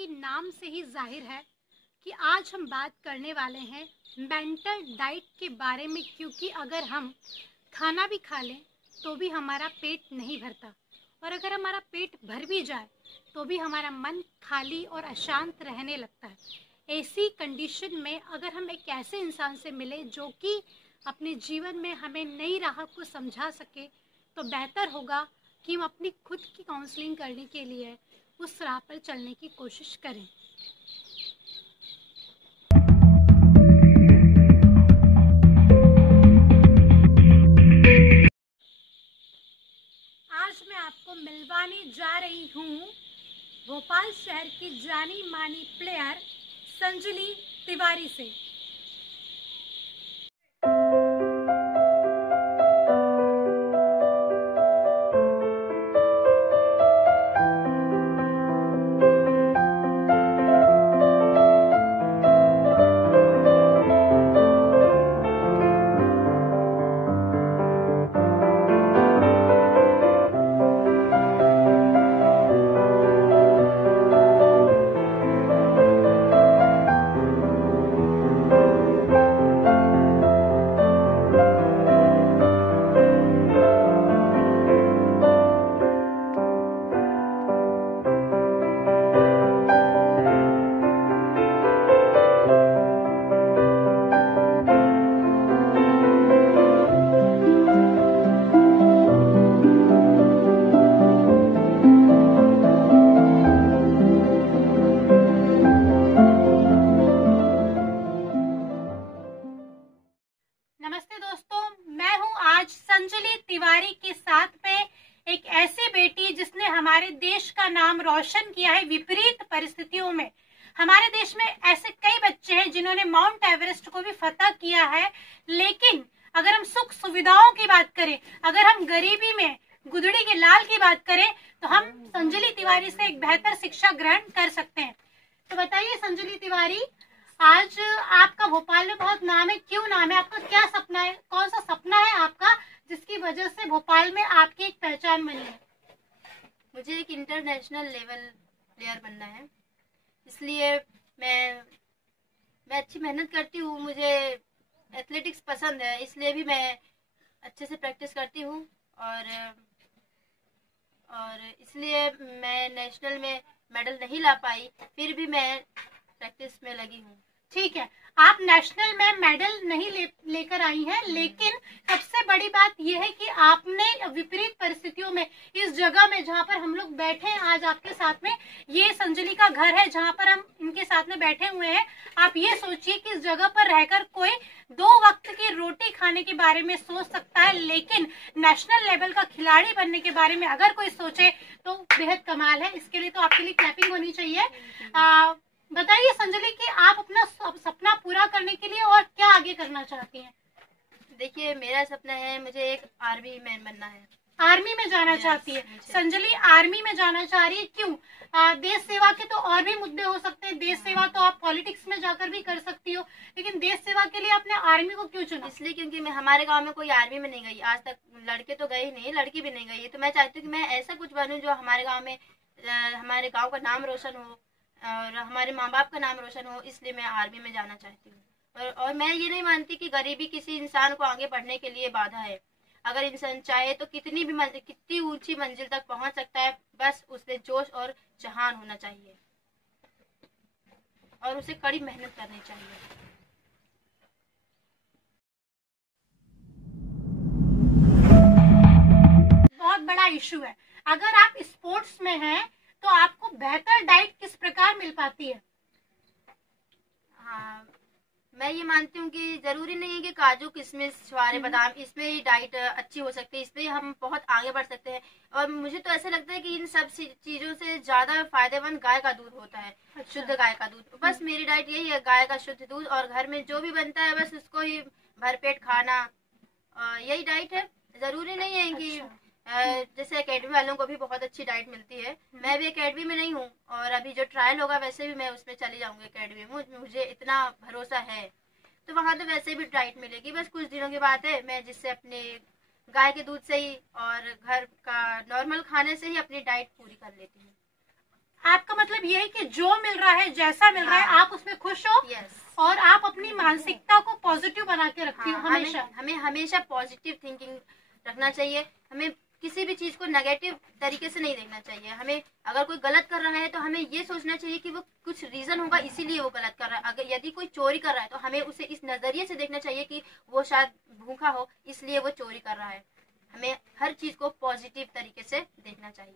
कि नाम से ही जाहिर है कि आज हम बात करने वाले हैं मेंटल डाइट के बारे में, क्योंकि अगर हम खाना भी खा लें तो भी हमारा पेट नहीं भरता, और अगर हमारा पेट भर भी जाए तो भी हमारा मन खाली और अशांत रहने लगता है। ऐसी कंडीशन में अगर हम एक ऐसे इंसान से मिले जो कि अपने जीवन में हमें नई राह को समझा सके, तो बेहतर होगा कि हम अपनी खुद की काउंसलिंग करने के लिए उस राह पर चलने की कोशिश करें। आज मैं आपको मिलवाने जा रही हूँ भोपाल शहर की जानी मानी प्लेयर संजली तिवारी से। नमस्ते दोस्तों, मैं हूं आज संजली तिवारी के साथ में एक ऐसी बेटी जिसने हमारे देश का नाम रोशन किया है विपरीत परिस्थितियों में। हमारे देश में ऐसे कई बच्चे हैं जिन्होंने माउंट एवरेस्ट को भी फतह किया है, लेकिन अगर हम सुख सुविधाओं की बात करें, अगर हम गरीबी में गुदड़ी के लाल की बात करें, तो हम संजली तिवारी से एक बेहतर शिक्षा ग्रहण कर सकते हैं। तो बताइए संजली तिवारी, आज आपका भोपाल में बहुत नाम है, क्यों नाम है? आपका क्या सपना है? कौन सा सपना है आपका जिसकी वजह से भोपाल में आपकी एक पहचान बनी है? मुझे एक इंटरनेशनल लेवल प्लेयर बनना है, इसलिए मैं अच्छी मेहनत करती हूँ। मुझे एथलेटिक्स पसंद है, इसलिए भी मैं अच्छे से प्रैक्टिस करती हूँ और इसलिए मैं नेशनल में मेडल नहीं ला पाई, फिर भी मैं प्रैक्टिस में लगी हूँ। ठीक है, आप नेशनल में मेडल नहीं लेकर आई हैं, लेकिन सबसे बड़ी बात यह है कि आपने विपरीत परिस्थितियों में इस जगह में जहाँ पर हम लोग बैठे हैं आज आपके साथ में, ये संजली का घर है जहाँ पर हम इनके साथ में बैठे हुए हैं। आप ये सोचिए कि इस जगह पर रहकर कोई 2 वक्त की रोटी खाने के बारे में सोच सकता है, लेकिन नेशनल लेवल का खिलाड़ी बनने के बारे में अगर कोई सोचे तो बेहद कमाल है। इसके लिए तो आपके लिए क्लैपिंग होनी चाहिए। बताइए संजली कि आप अपना सपना पूरा करने के लिए और क्या आगे करना चाहती हैं? देखिए, मेरा सपना है, मुझे एक आर्मी मैन बनना है। आर्मी में जाना चाहती है संजली? आर्मी में जाना चाह रही है, क्यों? देश सेवा के तो और भी मुद्दे हो सकते हैं। देश सेवा तो आप पॉलिटिक्स में जाकर भी कर सकती हो, लेकिन देश सेवा के लिए आपने आर्मी को क्यों चुना? इसलिए क्योंकि मैं हमारे गांव में कोई आर्मी में नहीं गई आज तक, लड़के तो गए नहीं, लड़की भी नहीं गई है। तो मैं चाहती हूँ कि मैं ऐसा कुछ बनूं जो हमारे गाँव में हमारे गाँव का नाम रोशन हो और हमारे माँ बाप का नाम रोशन हो, इसलिए मैं आर्मी में जाना चाहती हूँ। और मैं ये नहीं मानती कि गरीबी किसी इंसान को आगे बढ़ने के लिए बाधा है। अगर इंसान चाहे तो कितनी ऊंची मंजिल तक पहुंच सकता है, बस उसमें जोश और जहान होना चाहिए और उसे कड़ी मेहनत करनी चाहिए। बहुत बड़ा इशू है। अगर आप स्पोर्ट्स में हैं तो आपको बेहतर डाइट किस प्रकार मिल पाती है? हाँ, मैं ये मानती हूँ कि जरूरी नहीं है कि काजू किशमिश छुहारे बादाम इसमें ही डाइट अच्छी हो सकती है, इसमें हम बहुत आगे बढ़ सकते हैं। और मुझे तो ऐसा लगता है कि इन सब चीजों से ज्यादा फायदेमंद गाय का दूध होता है। अच्छा। शुद्ध गाय का दूध। बस मेरी डाइट यही है, गाय का शुद्ध दूध, और घर में जो भी बनता है बस उसको ही भरपेट खाना, यही डाइट है। जरूरी नहीं है कि अच्छा। जैसे एकेडमी वालों को भी बहुत अच्छी डाइट मिलती है। मैं भी एकेडमी में नहीं हूँ, और अभी जो ट्रायल होगा वैसे भी मैं उसमें चली जाऊंगी एकेडमी में, मुझे इतना भरोसा है। तो वहाँ तो वैसे भी डाइट मिलेगी, बस कुछ दिनों की बात है। मैं जिससे अपने गाय के दूध से ही और घर का नॉर्मल खाने से ही अपनी डाइट पूरी कर लेती हूँ। आपका मतलब ये है कि जो मिल रहा है, जैसा मिल रहा है, आप उसमें खुश हो। और आप अपनी मानसिकता को पॉजिटिव बना के रखती हो हमेशा। हमें हमेशा पॉजिटिव थिंकिंग रखना चाहिए। हमें किसी भी चीज को नेगेटिव तरीके से नहीं देखना चाहिए। हमें अगर कोई गलत कर रहा है तो हमें ये सोचना चाहिए कि वो कुछ रीजन होगा, इसीलिए वो गलत कर रहा है। अगर यदि कोई चोरी कर रहा है तो हमें उसे इस नजरिए से देखना चाहिए कि वो शायद भूखा हो, इसलिए वो चोरी कर रहा है। हमें हर चीज को पॉजिटिव तरीके से देखना चाहिए।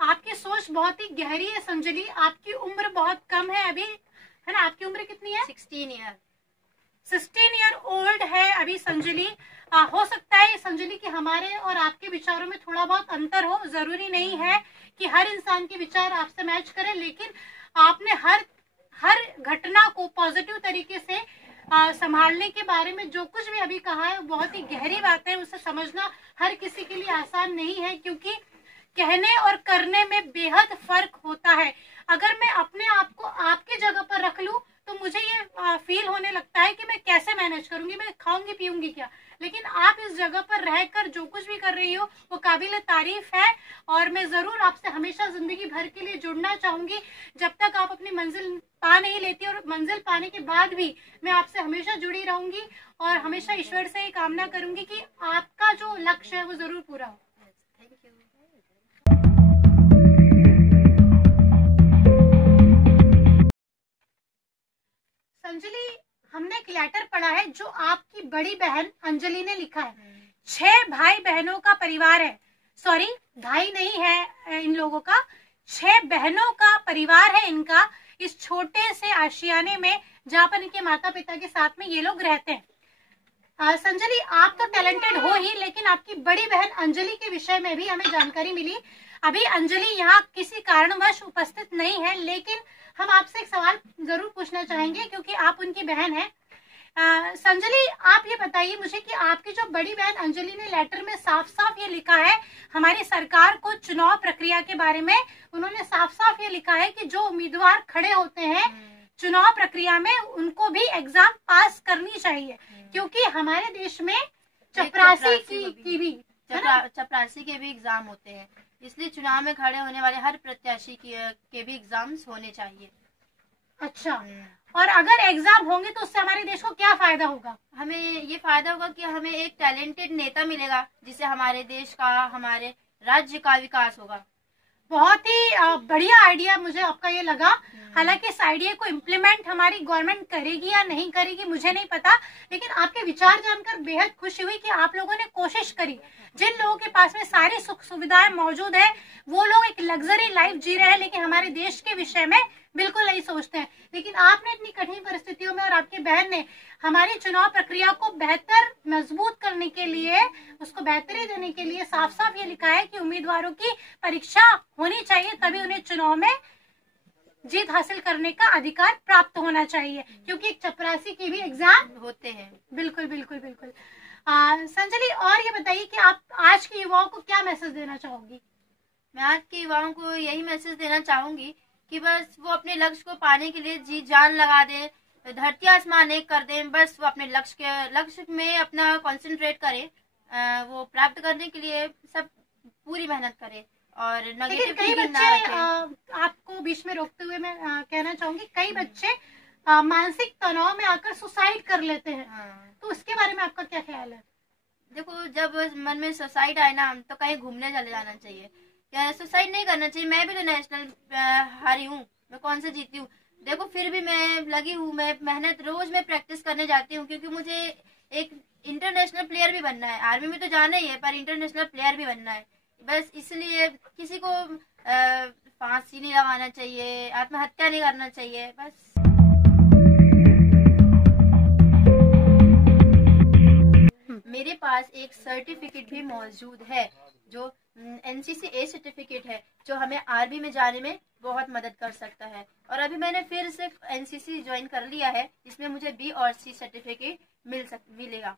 आपकी सोच बहुत ही गहरी है संजली। आपकी उम्र बहुत कम है अभी, है ना? आपकी उम्र कितनी है? 16 ईयर ओल्ड है अभी संजली। हो सकता है संजली कि हमारे और आपके विचारों में थोड़ा बहुत अंतर हो। जरूरी नहीं है कि हर इंसान के विचार आपसे मैच करें, लेकिन आपने हर घटना को पॉजिटिव तरीके से संभालने के बारे में जो कुछ भी अभी कहा है बहुत ही गहरी बात है। उसे समझना हर किसी के लिए आसान नहीं है, क्योंकि कहने और करने में बेहद फर्क होता है। अगर मैं अपने आप को आपकी जगह पर रख लूं तो मुझे ये फील होने लगता है कि मैं कैसे मैनेज करूंगी, मैं खाऊंगी पीऊंगी क्या। लेकिन आप इस जगह पर रहकर जो कुछ भी कर रही हो वो काबिल तारीफ है, और मैं जरूर आपसे हमेशा जिंदगी भर के लिए जुड़ना चाहूंगी। जब तक आप अपनी मंजिल पा नहीं लेती, और मंजिल पाने के बाद भी मैं आपसे हमेशा जुड़ी रहूंगी, और हमेशा ईश्वर से ये कामना करूंगी कि आपका जो लक्ष्य है वो जरूर पूरा हो। Thank you. संजली, हमने एक लेटर पढ़ा है जो आपकी बड़ी बहन अंजलि ने लिखा है। 6 भाई बहनों का परिवार है। सॉरी, भाई नहीं है इन लोगों का, 6 बहनों का परिवार है इनका, इस छोटे से आशियाने में जहाँ पर इनके माता पिता के साथ में ये लोग रहते हैं। संजली, आप तो टैलेंटेड हो ही, लेकिन आपकी बड़ी बहन अंजलि के विषय में भी हमें जानकारी मिली। अभी अंजलि यहाँ किसी कारणवश उपस्थित नहीं है, लेकिन हम आपसे एक सवाल जरूर पूछना चाहेंगे क्योंकि आप उनकी बहन हैं। संजली, आप ये बताइए मुझे कि आपकी जो बड़ी बहन अंजलि ने लेटर में साफ साफ ये लिखा है हमारी सरकार को चुनाव प्रक्रिया के बारे में, उन्होंने साफ साफ ये लिखा है कि जो उम्मीदवार खड़े होते हैं चुनाव प्रक्रिया में उनको भी एग्जाम पास करनी चाहिए, क्योंकि हमारे देश में चपरासी के भी एग्जाम होते हैं, इसलिए चुनाव में खड़े होने वाले हर प्रत्याशी के भी एग्जाम्स होने चाहिए। अच्छा, और अगर एग्जाम होंगे तो उससे हमारे देश को क्या फायदा होगा? हमें ये फायदा होगा कि हमें एक टैलेंटेड नेता मिलेगा, जिससे हमारे देश का, हमारे राज्य का विकास होगा। बहुत ही बढ़िया आइडिया मुझे आपका ये लगा। हालांकि इस आइडिया को इम्प्लीमेंट हमारी गवर्नमेंट करेगी या नहीं करेगी मुझे नहीं पता, लेकिन आपके विचार जानकर बेहद खुशी हुई कि आप लोगों ने कोशिश करी। जिन लोगों के पास में सारी सुख सुविधाएं मौजूद है वो लोग एक लग्जरी लाइफ जी रहे हैं, लेकिन हमारे देश के विषय में बिल्कुल नहीं सोचते हैं। लेकिन आपने इतनी कठिन परिस्थितियों में और आपकी बहन ने हमारी चुनाव प्रक्रिया को बेहतर मजबूत करने के लिए, उसको बेहतरी देने के लिए साफ साफ ये लिखा है कि उम्मीदवारों की परीक्षा होनी चाहिए, तभी उन्हें चुनाव में जीत हासिल करने का अधिकार प्राप्त होना चाहिए, क्योंकि एक चपरासी के भी एग्जाम होते हैं। बिल्कुल बिल्कुल बिल्कुल। संजलि, और ये बताइए कि आप आज के युवाओं को क्या मैसेज देना चाहोगी? मैं आज के युवाओं को यही मैसेज देना चाहूंगी कि बस वो अपने लक्ष्य को पाने के लिए जी जान लगा दें, धरती आसमान एक कर दें। बस वो अपने लक्ष्य में अपना कंसंट्रेट करें, वो प्राप्त करने के लिए सब पूरी मेहनत करें और नेगेटिव थिंकिंग ना रखें। आपको बीच में रोकते हुए मैं कहना चाहूंगी, कई बच्चे मानसिक तनाव में आकर सुसाइड कर लेते हैं, तो उसके बारे में आपका क्या ख्याल है? देखो, जब मन में सुसाइड आए ना तो कहीं घूमने चले जाना चाहिए, सुसाइड नहीं करना चाहिए। मैं भी तो नेशनल हारी हूँ, मैं कौन से जीती हूँ। देखो, फिर भी मैं लगी हूँ, मैं मेहनत रोज मैं प्रैक्टिस करने जाती हूँ, क्योंकि मुझे एक इंटरनेशनल प्लेयर भी बनना है। आर्मी में तो जाना ही है, पर इंटरनेशनल प्लेयर भी बनना है। बस इसलिए किसी को फांसी नहीं लगाना चाहिए, आत्महत्या नहीं करना चाहिए। बस मेरे पास एक सर्टिफिकेट भी मौजूद है जो एनसीसी ए सर्टिफिकेट है, जो हमें आर्मी में जाने में बहुत मदद कर सकता है। और अभी मैंने फिर से एनसीसी ज्वाइन कर लिया है, जिसमें मुझे बी और सी सर्टिफिकेट मिलेगा।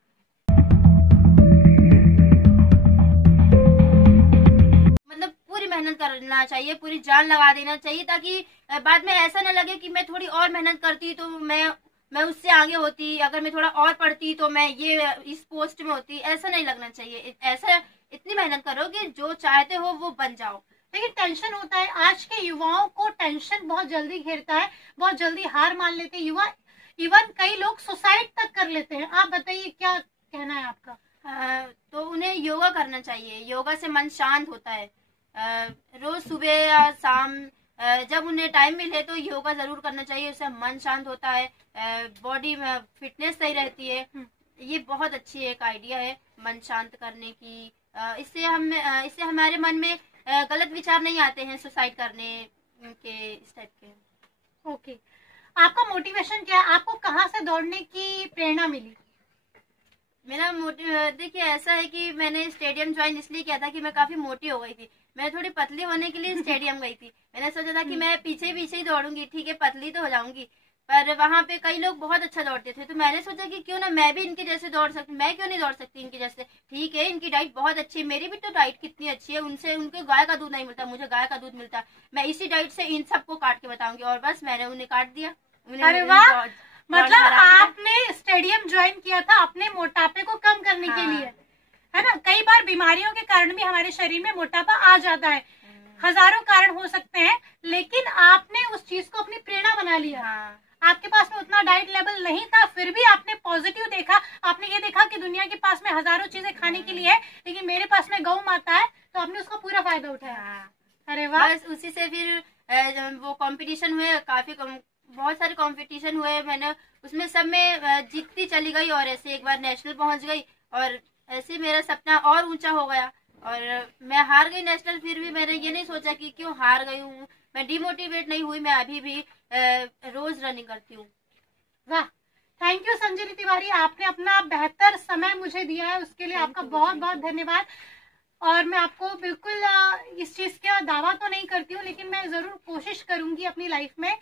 मतलब पूरी मेहनत करना चाहिए, पूरी जान लगा देना चाहिए, ताकि बाद में ऐसा न लगे कि मैं थोड़ी और मेहनत करती तो मैं उससे आगे होती, अगर मैं थोड़ा और पढ़ती तो मैं ये इस पोस्ट में होती। ऐसा नहीं लगना चाहिए। ऐसा इतनी मेहनत करो कि जो चाहते हो वो बन जाओ। लेकिन टेंशन होता है, आज के युवाओं को टेंशन बहुत जल्दी घेरता है, बहुत जल्दी हार मान लेते हैं युवा, इवन कई लोग सुसाइड तक कर लेते हैं। आप बताइए क्या कहना है आपका? तो उन्हें योगा करना चाहिए, योगा से मन शांत होता है। रोज सुबह या शाम जब उन्हें टाइम मिले तो योगा जरूर करना चाहिए, उससे मन शांत होता है, बॉडी में फिटनेस सही रहती है। ये बहुत अच्छी एक आइडिया है मन शांत करने की। इससे हमारे मन में गलत विचार नहीं आते हैं सुसाइड करने के, इस टाइप के। ओके, आपका मोटिवेशन क्या है? आपको कहाँ से दौड़ने की प्रेरणा मिली? मेरा देखिए ऐसा है कि मैंने स्टेडियम ज्वाइन इसलिए किया था कि मैं काफी मोटी हो गई थी। मैं थोड़ी पतली होने के लिए स्टेडियम गई थी। मैंने सोचा था कि मैं पीछे पीछे ही दौड़ूंगी, ठीक है पतली तो हो जाऊंगी, पर वहाँ पे कई लोग बहुत अच्छा दौड़ते थे, तो मैंने सोचा कि क्यों ना मैं भी इनके जैसे दौड़ सकती, मैं क्यों नहीं दौड़ सकती इनके जैसे। ठीक है इनकी डाइट बहुत अच्छी है, मेरी भी तो डाइट कितनी अच्छी है, उनके गाय का दूध नहीं मिलता, मुझे गाय का दूध मिलता, मैं इसी डाइट से इन सबको काट के बताऊंगी। और बस मैंने उन्हें काट दिया। अरे वाह, मतलब आपने स्टेडियम ज्वाइन किया था अपने मोटापे को कम करने के लिए, है ना? कई बार बीमारियों के कारण भी हमारे शरीर में मोटापा आ जाता है, हजारों कारण हो सकते हैं, लेकिन आपने उस चीज को अपनी प्रेरणा बना लिया। आपके पास में उतना डाइट लेवल नहीं था, फिर भी आपने पॉजिटिव देखा, आपने ये देखा कि दुनिया के पास में हजारों चीजें खाने के लिए है, लेकिन मेरे पास में गौ माता है, तो आपने उसका पूरा फायदा उठाया। अरे वाह। बस उसी से फिर वो कंपटीशन हुए, बहुत सारे कंपटीशन हुए, मैंने उसमें सब में जीतती चली गई और ऐसे एक बार नेशनल पहुंच गई और ऐसे मेरा सपना और ऊंचा हो गया और मैं हार गई नेशनल। फिर भी मैंने ये नहीं सोचा कि क्यों हार गई हूँ, मैं डिमोटिवेट नहीं हुई, मैं अभी भी रोज रनिंग करती हूँ। वाह, थैंक यू संजली तिवारी, आपने अपना बेहतर समय मुझे दिया है, उसके लिए आपका बहुत बहुत धन्यवाद। और मैं आपको बिल्कुल इस चीज का दावा तो नहीं करती हूँ, लेकिन मैं जरूर कोशिश करूंगी अपनी लाइफ में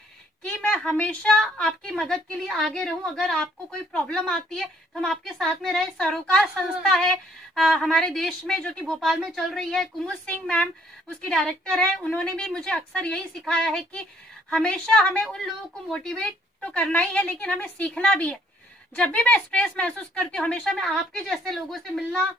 कि मैं हमेशा आपकी मदद के लिए आगे रहूं। अगर आपको कोई प्रॉब्लम आती है तो हम आपके साथ में रहे। सरोकार संस्था है हमारे देश में जो कि भोपाल में चल रही है, कुमुद सिंह मैम उसकी डायरेक्टर है, उन्होंने भी मुझे अक्सर यही सिखाया है कि हमेशा हमें उन लोगों को मोटिवेट तो करना ही है, लेकिन हमें सीखना भी है। जब भी मैं स्ट्रेस महसूस करती हूँ, हमेशा मैं आपके जैसे लोगों से मिलना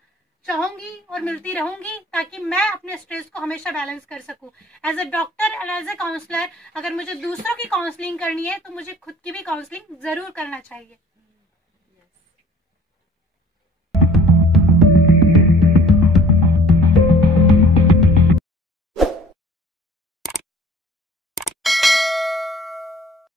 चाहूंगी और मिलती रहूंगी, ताकि मैं अपने स्ट्रेस को हमेशा बैलेंस कर सकूं। As a doctor and as a counsellor, अगर मुझे दूसरों की काउंसलिंग करनी है तो मुझे खुद की भी काउंसलिंग जरूर करना चाहिए।